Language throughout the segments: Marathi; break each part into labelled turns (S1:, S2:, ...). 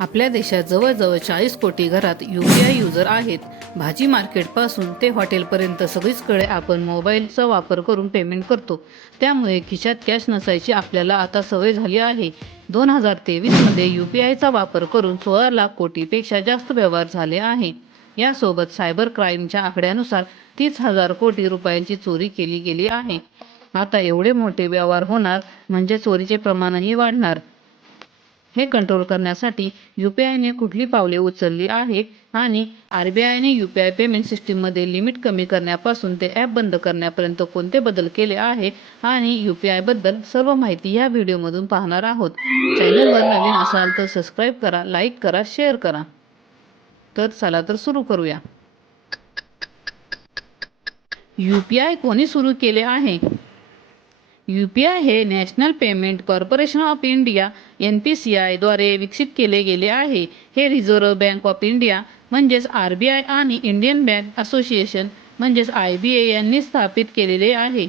S1: आपल्या देशात जवळजवळ चाळीस कोटी घरात यू पी आय युजर आहेत. भाजी मार्केटपासून ते हॉटेलपर्यंत सगळीचकडे आपण मोबाईलचा वापर करून पेमेंट करतो. त्यामुळे खिशात कॅश नसायची आपल्याला आता सवय झाली आहे. दोन हजार तेवीसमध्ये यू पी आयचा वापर करून सोळा लाख कोटीपेक्षा जास्त व्यवहार झाले आहे. यासोबत सायबर क्राईमच्या आकड्यानुसार तीस हजार कोटी रुपयांची चोरी केली गेली आहे. आता एवढे मोठे व्यवहार होणार म्हणजे चोरीचे प्रमाणही वाढणार. हे कंट्रोल करण्यासाठी यू पी आयने कुठली पावले उचलली आहे आणि आर बी आयने यू पी आय पेमेंट सिस्टीममध्ये लिमिट कमी करण्यापासून ते ॲप बंद करण्यापर्यंत कोणते बदल केले आहे आणि यू पी आयबद्दल सर्व माहिती या व्हिडिओमधून पाहणार आहोत. चॅनलवर नवीन असाल तर सबस्क्राईब करा लाईक करा शेअर करा. तर चला तर सुरू करूया. यू पी आय कोणी सुरू केले आहे? यू पी आय हे national payment corporation of India N P C आयद्वारे विकसित केले गेले आहे. हे रिझर्व्ह बँक ऑफ इंडिया म्हणजेच आर बी आय आणि इंडियन बँक असोसिएशन म्हणजेच आय बी ए यांनी स्थापित केलेले आहे.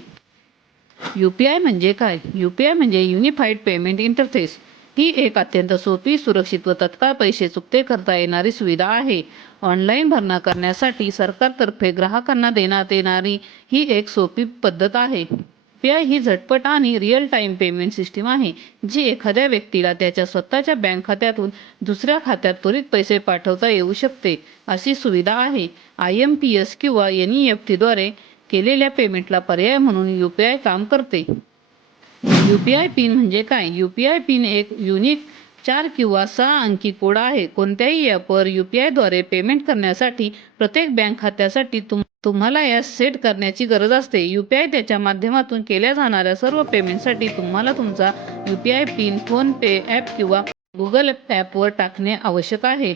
S1: यू पी आय म्हणजे काय? यू पी आय म्हणजे युनिफाईड पेमेंट इंटरफेस. ही एक अत्यंत सोपी सुरक्षित व तत्काळ पैसे चुकते करता येणारी सुविधा आहे. ऑनलाईन भरणा करण्यासाठी सरकारतर्फे ग्राहकांना देण्यात येणारी ही एक सोपी पद्धत आहे. पी आय ही झटपट आणि रिअल टाईम पेमेंट सिस्टीम आहे जी एखाद्या व्यक्तीला त्याच्या स्वतःच्या बँक खात्यातून दुसऱ्या खात्यात त्वरित पैसे पाठवता येऊ शकते अशी सुविधा आहे. आय एम पी एस किंवा एन ई एफ टीद्वारे केलेल्या पेमेंटला पर्याय म्हणून यू पी आय काम करते. यू पी आय पिन म्हणजे काय? यू पी आय पिन एक युनिक चार किंवा सहा अंकी कोड आहे. कोणत्याही ॲपवर यू पी आयद्वारे पेमेंट करण्यासाठी प्रत्येक बँक खात्यासाठी तुम तुम्हाला यास सेट करण्याची गरज असते. यू पी आय त्याच्या माध्यमातून केल्या जाणाऱ्या सर्व पेमेंटसाठी तुम्हाला तुमचा U P I pin PhonePe app किंवा गुगल ॲपवर टाकणे आवश्यक आहे.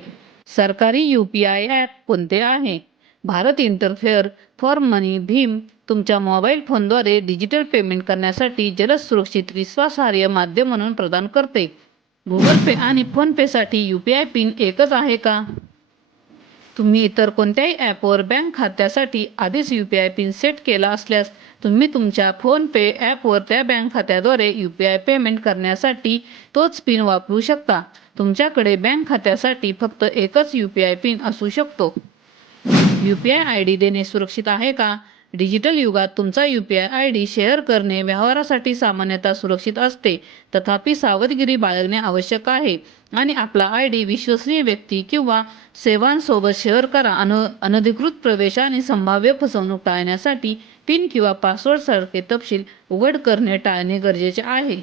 S1: सरकारी यू पी आय ॲप कोणते आहे? भारत इंटरफेअर फॉर मनी भीम तुमच्या मोबाईल फोनद्वारे डिजिटल पेमेंट करण्यासाठी जलद सुरक्षित विश्वासार्ह माध्यम म्हणून प्रदान करते. गुगल पे आणि फोनपेसाठी यू पी आय पिन एकच आहे का? तुम्ही इतर कोणत्याही ॲपवर बँक खात्यासाठी आधीच U P I pin set केला असल्यास तुम्ही तुमच्या फोनपे ॲपवर त्या बँक खात्याद्वारे यू पी आय पेमेंट करण्यासाठी तोच पिन वापरू शकता. तुमच्याकडे बँक खात्यासाठी फक्त एकच यू पी आय पिन असू शकतो. U P I I D देणे सुरक्षित आहे का? डिजिटल युगात तुमचा U P I I D share करणे व्यवहारासाठी सामान्यतः सुरक्षित असते. तथापि सावधगिरी बाळगणे आवश्यक आहे. आणि आपला आय डी विश्वसनीय व्यक्ती किंवा सेवांसोबत शेअर करा. अन अनधिकृत प्रवेश आणि संभाव्य फसवणूक टाळण्यासाठी पिन किंवा पासवर्डसारखे तपशील उघड करणे टाळणे गरजेचे आहे.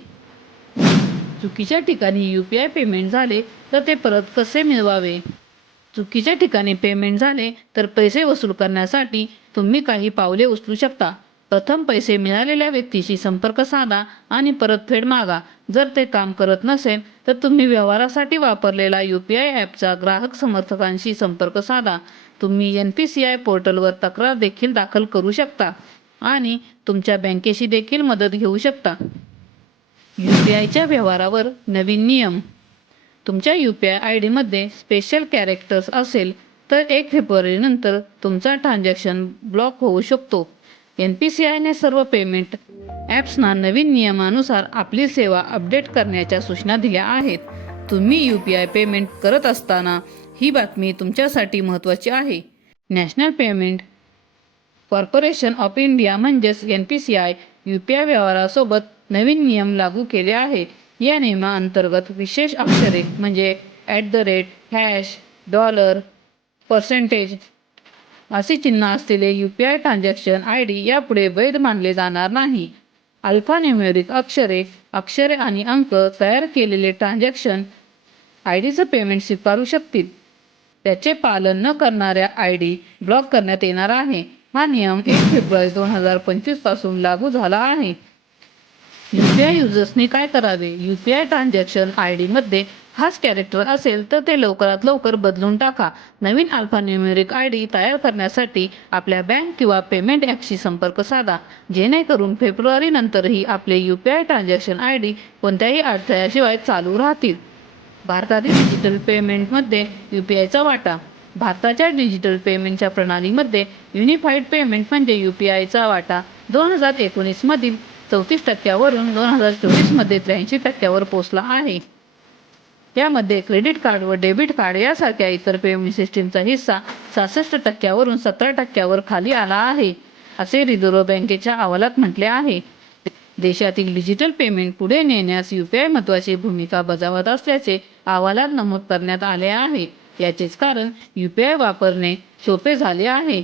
S1: चुकीच्या ठिकाणी यू पी आय पेमेंट झाले तर ते परत कसे मिळवावे? चुकीच्या ठिकाणी पेमेंट झाले तर पैसे वसूल करण्यासाठी तुम्ही काही पावले उचलू शकता. प्रथम पैसे मिळालेल्या व्यक्तीशी संपर्क साधा आणि परतफेड मागा. जर ते काम करत नसेल तर तुम्ही व्यवहारासाठी वापरलेला यू पी आय ॲपचा ग्राहक समर्थकांशी संपर्क साधा. तुम्ही एन पी सी आय पोर्टलवर तक्रार देखील दाखल करू शकता आणि तुमच्या बँकेशी देखील मदत घेऊ शकता. यू पी आयच्या व्यवहारावर नवीन नियम. तुमच्या यू पी आय आय डीमध्ये स्पेशल कॅरेक्टर्स असेल तर एक फेब्रुवारीनंतर तुमचा ट्रान्झॅक्शन ब्लॉक होऊ शकतो. एन पी सी आयने सर्व पेमेंट ॲप्सना नवीन नियमानुसार आपली सेवा अपडेट करण्याच्या सूचना दिल्या आहेत. तुम्ही यू पी आय पेमेंट करत असताना ही बातमी तुमच्यासाठी महत्त्वाची आहे. National payment corporation of India म्हणजेच N P C I U P I व्यवहारासोबत नवीन नियम लागू केले आहे. या नियमाअंतर्गत विशेष अक्षरे म्हणजे at the rate hash dollar percentage असे चिन्ह असलेले U P I transaction I D यापुढे वैध मानले जाणार नाही. अल्फान्युमेरिक अक्षरे अक्षरे आणि अंक तयार केलेले ट्रान्झॅक्शन आय डीचं पेमेंट स्वीकारू शकतील. त्याचे पालन न करणाऱ्या आय डी ब्लॉक करण्यात येणार आहे. हा नियम एक फेब्रुवारी दोन हजार पंचवीसपासून लागू झाला आहे. यू पी आय युजर्सनी काय करावे? U P I transaction I डीमध्ये हाच कॅरेक्टर असेल तर ते लवकरात लवकर बदलून टाका. नवीन अल्फा न्यूमेरिक आय डी तयार करण्यासाठी आपल्या बँक किंवा पेमेंट ॲपशी संपर्क साधा. जेणेकरून फेब्रुवारीनंतरही आपले U P I transaction I D कोणत्याही अडथळ्याशिवाय चालू राहतील. भारतातील डिजिटल पेमेंटमध्ये यू पी आयचा वाटा. भारताच्या डिजिटल पेमेंटच्या प्रणालीमध्ये युनिफाईड पेमेंट म्हणजे यू पी आयचा वाटा. दोन हजार एकोणीसमधील चौतीस टक्क्यावरून दोन हजार चोवीसमध्ये त्र्याऐंशी टक्क्यावर पोचला आहे. यामध्ये क्रेडिट कार्ड व डेबिट कार्ड यासारख्या इतर पेमेंट सिस्टीमचा हिस्सा सहासष्ट टक्क्यावरून सतरा टक्क्यावर खाली आला आहे असे रिझर्व्ह बँकेच्या अहवालात म्हटले आहे. देशातील डिजिटल पेमेंट पुढे नेण्यास यू पी आय महत्त्वाची भूमिका बजावत असल्याचे अहवालात नमूद करण्यात आले आहे. याचेच कारण यू पी आय वापरणे सोपे झाले आहे.